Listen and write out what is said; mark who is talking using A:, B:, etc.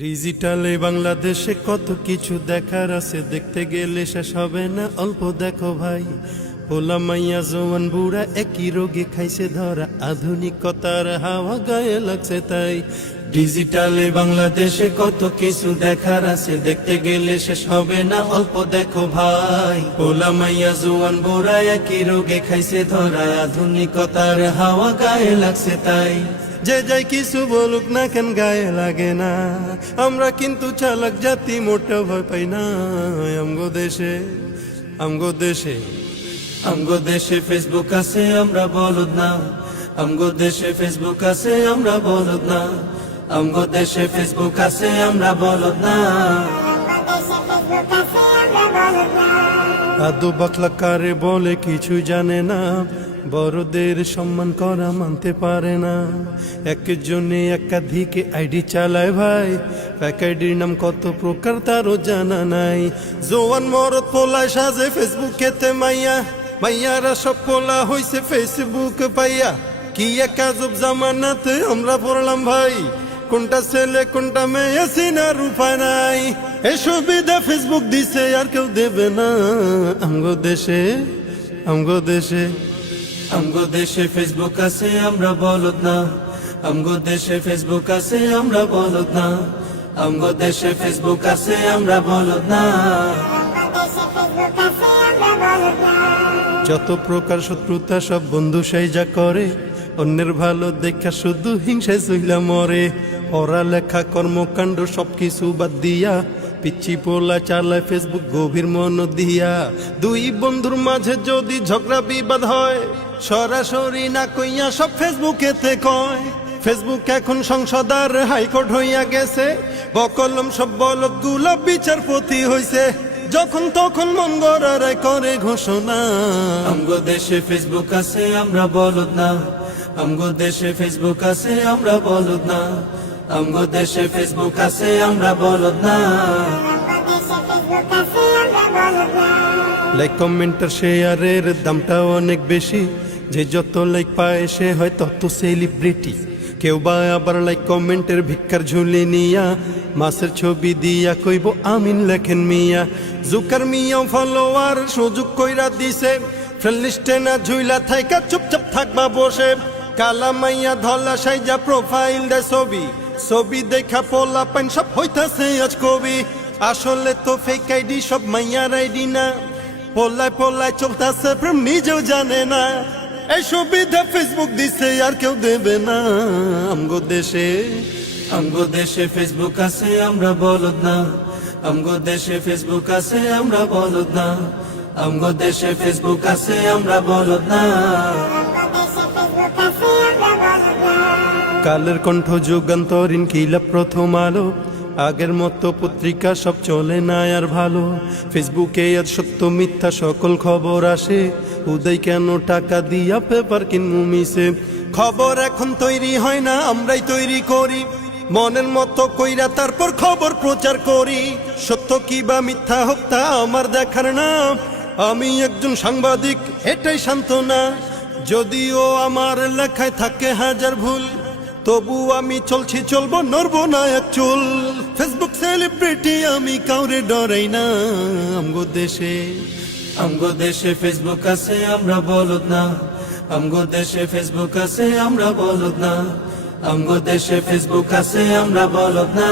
A: ডিজিটালে বাংলাদেশে কত কিছু দেখার আছে? দেখতে গেলে শেষ হবে না, অল্প দেখো ভাই। পোলা মাইয়া, জোয়ান বুড়া একই রোগে খাইছে ধরা। আধুনিকতার হাওয়া গায়ে লাগছে তাই। ডিজিটালে বাংলাদেশে কত কিছু দেখার আছে? দেখতে গেলে শেষ হবে না, অল্প দেখো ভাই। পোলা মাইয়া, জোয়ান বুড়া একই রোগে খাইছে ধরা। আধুনিকতার হাওয়া গায়ে লাগছে তাই। যে যাই কিছু বলুক না কেন গায়ে লাগে না। আমরা কিন্তু চালাক জাতি মোটা ভয় পাই না। আমগো দেশে আমগো দেশে আমগো দেশে ফেসবুক আছে, আমরা বলদ না। আমগো দেশে ফেসবুক আছে, আমরা বলদ না। আমগো দেশে ফেসবুক আছে, আমরা বলদ না। আদু বাকলা কারে বলে কিছু জানে না। বড়দের সম্মান করা মানতে পারে না। একজনে একাধিক আইডি চালায় ভাই। এক আইডির নাম কত প্রকার তারও জানা নাই। জোয়ান মরদ পোলায় সাজে ফেসবুকেতে মাইয়া। মাইয়ারা সব পোলা হইছে ফেসবুক পাইয়া। কি এক জামানাতে আমরা পড়লাম ভাই। কোনটা ছেলে, কোনটা মেয়ে সিনার উপায় নাই। এই সুবিধা ফেসবুক দিছে, আর কেউ দেবে না। আমগো দেশে আমগো দেশে আমগো দেশে ফেসবুক আছে, আমরা বলদ না। আমগো দেশে ফেসবুক আছে, আমরা বলদ না। আমগো দেশে ফেসবুক আছে, আমরা বলত না। যত প্রকার শত্রুতা, সব বন্ধু সেই যা করে। অন্যের ভালো দেখা শুধু হিংসায় চইলা মরে। ওরা লেখা কর্মকাণ্ড সবকিছু বাদ দিয়া, পিচ্ছি পোলা চালায় ফেসবুক গভীর মন দিয়া। দুই বন্ধুর মাঝে যদি ঝগড়া বিবাদ হয়, সরাসরি না কইয়া সব ফেসবুকেতে কয়। ফেসবুক এখন সংসদ আর হাইকোর্ট হইয়া গেছে, বকলম সব বলদগুলো বিচারপতি হইছে। যখন তখন মন করে ঘোষণা। আমগো দেশে ফেসবুক আছে, আমরা বলদ না। আমগো দেশে ফেসবুক আছে, আমরা বলদ না। আমগো দেশে ফেসবুক আছে আমরা বলদ না। লাইক কমেন্টার শেয়ারের দামটা অনেক বেশি। যে যত লাইক পায় সে হয় তত সেলিব্রিটি কেউ বা আবার লাইক কমেন্টের ভিক্ষার ঝুলি নিয়া মাসের ছবি দিয়া কইব আমিন লেখেন মিয়া। জুকার মিয়া ফলোয়ার সুযোগ কইরা দিছে। ফ্রেন্ড লিস্টে না ঝুইলা থাইকা চুপচাপ থাকবা বসে। কালা মাইয়া ধলা সাইজা প্রোফাইল দে ছবি। ছবি দেখা পোলা পান সব হইতাছে আজ কবি। আসলে তো ফেক আইডি সব মাইয়ার আইডি না। পোলায় পোলায় চলতেছে প্রেম নিজেও জানে না। এই সুবিধা ফেসবুক দিছে আর কেউ দেবে না। আমগো দেশে আমগো দেশে ফেসবুক আছে, আমরা বলদ না। আমগো দেশে ফেসবুক আছে, আমরা বলদ না। আমগো দেশে ফেসবুক আছে, আমরা বলদ না। কালের কণ্ঠ যুগান্তরিন কিলা প্রথম আলো। আগের মতো পত্রিকা সব চলে না আর ভালো। ফেসবুকে আজ সত্য মিথ্যা সকল খবর আসে। উদয় কেন টাকা দিয়া পেপার কিনমু মিশে খবর এখন তৈরি হয় না, আমরাই তৈরি করি। মনের মতো কইরা তারপর খবর প্রচার করি। সত্য কি বা মিথ্যা হোক তা আমার দেখার না। আমি একজন সাংবাদিক, এটাই সান্ত্বনা। যদিও আমার লেখায় থাকে হাজার ভুল তবু আমি চলছি, চলবো, নড়বো না এক চুল। ফেসবুক সেলিব্রিটি আমি কাউরে ডরাই না। আমগো দেশে আমগো দেশে ফেসবুক আছে, আমরা বলদ না। আমগো দেশে ফেসবুক আছে, আমরা বলদ না। আমগো দেশে ফেসবুক আছে, আমরা বলদ না।